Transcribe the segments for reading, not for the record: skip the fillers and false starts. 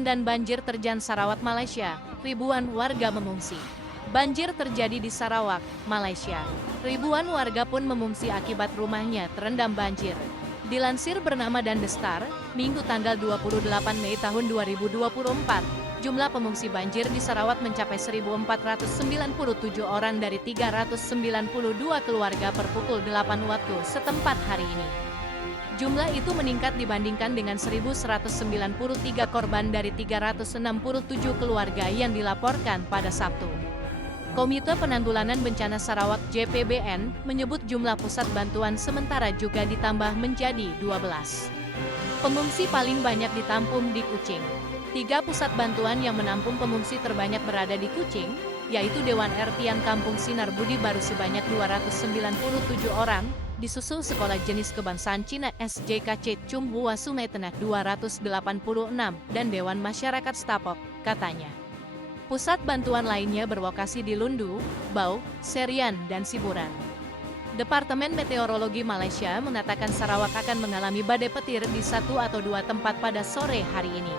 bencana dan banjir terjang Sarawak, Malaysia. Ribuan warga mengungsi. Banjir terjadi di Sarawak, Malaysia. Ribuan warga pun mengungsi akibat rumahnya terendam banjir. Dilansir Bernama dan The Star, Minggu tanggal 28 Mei tahun 2024, jumlah pengungsi banjir di Sarawak mencapai 1.497 orang dari 392 keluarga per pukul 8 waktu setempat hari ini. Jumlah itu meningkat dibandingkan dengan 1.193 korban dari 367 keluarga yang dilaporkan pada Sabtu. Komite Penanggulangan Bencana Sarawak (JPBN) menyebut jumlah pusat bantuan sementara juga ditambah menjadi 12. Pengungsi paling banyak ditampung di Kuching. 3 pusat bantuan yang menampung pengungsi terbanyak berada di Kuching, yaitu Dewan Ertian Kampung Sinar Budi Baru sebanyak 297 orang, disusul Sekolah Jenis Kebangsaan Cina SJKC Chunghua Sungai Tengah 286, dan Dewan Masyarakat Stapok, katanya. Pusat bantuan lainnya berlokasi di Lundu, Bau, Serian, dan Siburan. Departemen Meteorologi Malaysia mengatakan Sarawak akan mengalami badai petir di 1 atau 2 tempat pada sore hari ini.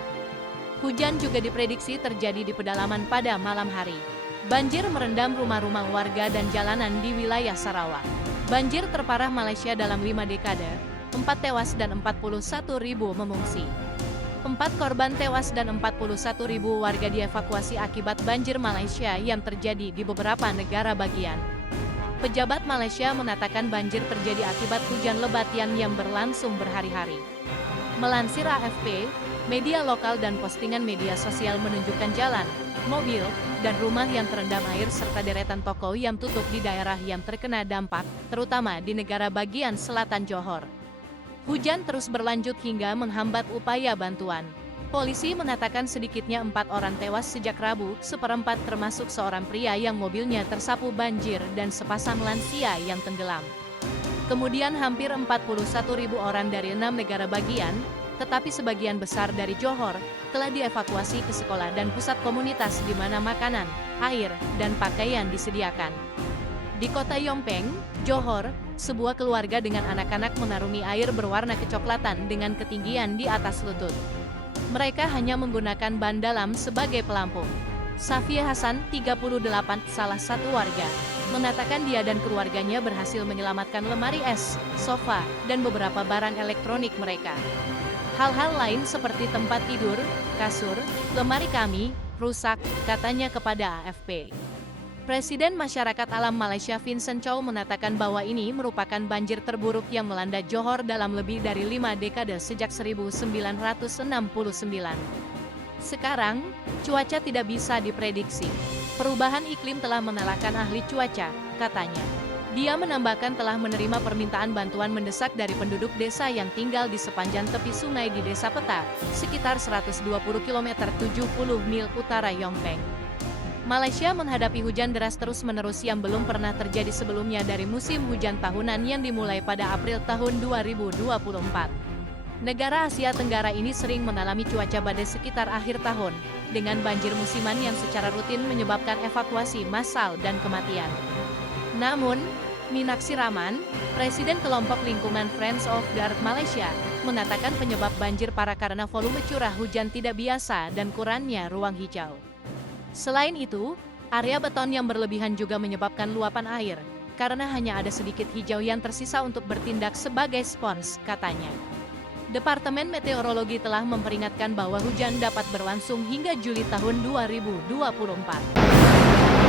Hujan juga diprediksi terjadi di pedalaman pada malam hari. Banjir merendam rumah-rumah warga dan jalanan di wilayah Sarawak. Banjir terparah Malaysia dalam 5 dekade, 4 tewas dan 41.000 mengungsi. 4 korban tewas dan 41.000 warga dievakuasi akibat banjir Malaysia yang terjadi di beberapa negara bagian. Pejabat Malaysia mengatakan banjir terjadi akibat hujan lebat yang berlangsung berhari-hari. Melansir AFP, media lokal dan postingan media sosial menunjukkan jalan, mobil, dan rumah yang terendam air serta deretan toko yang tutup di daerah yang terkena dampak, terutama di negara bagian selatan Johor. Hujan terus berlanjut hingga menghambat upaya bantuan. Polisi mengatakan sedikitnya 4 orang tewas sejak Rabu, seperempat termasuk seorang pria yang mobilnya tersapu banjir dan sepasang lansia yang tenggelam. Kemudian hampir 41.000 orang dari 6 negara bagian, tetapi sebagian besar dari Johor, telah dievakuasi ke sekolah dan pusat komunitas di mana makanan, air, dan pakaian disediakan. Di kota Yompeng, Johor, sebuah keluarga dengan anak-anak mengarungi air berwarna kecoklatan dengan ketinggian di atas lutut. Mereka hanya menggunakan ban dalam sebagai pelampung. Safia Hasan, 38, salah satu warga, mengatakan dia dan keluarganya berhasil menyelamatkan lemari es, sofa, dan beberapa barang elektronik mereka. Hal-hal lain seperti tempat tidur, kasur, lemari kami, rusak, katanya kepada AFP. Presiden Masyarakat Alam Malaysia Vincent Chow mengatakan bahwa ini merupakan banjir terburuk yang melanda Johor dalam lebih dari 5 dekade sejak 1969. Sekarang, cuaca tidak bisa diprediksi. Perubahan iklim telah mengalahkan ahli cuaca, katanya. Dia menambahkan telah menerima permintaan bantuan mendesak dari penduduk desa yang tinggal di sepanjang tepi sungai di Desa Peta, sekitar 120 km 70 mil utara Yompeng. Malaysia menghadapi hujan deras terus-menerus yang belum pernah terjadi sebelumnya dari musim hujan tahunan yang dimulai pada April tahun 2024. Negara Asia Tenggara ini sering mengalami cuaca badai sekitar akhir tahun, dengan banjir musiman yang secara rutin menyebabkan evakuasi massal dan kematian. Namun, Meenakshi Rahman, Presiden Kelompok Lingkungan Friends of the Earth Malaysia, mengatakan penyebab banjir parah karena volume curah hujan tidak biasa dan kurangnya ruang hijau. Selain itu, area beton yang berlebihan juga menyebabkan luapan air, karena hanya ada sedikit hijau yang tersisa untuk bertindak sebagai spons, katanya. Departemen Meteorologi telah memperingatkan bahwa hujan dapat berlangsung hingga Juli tahun 2024.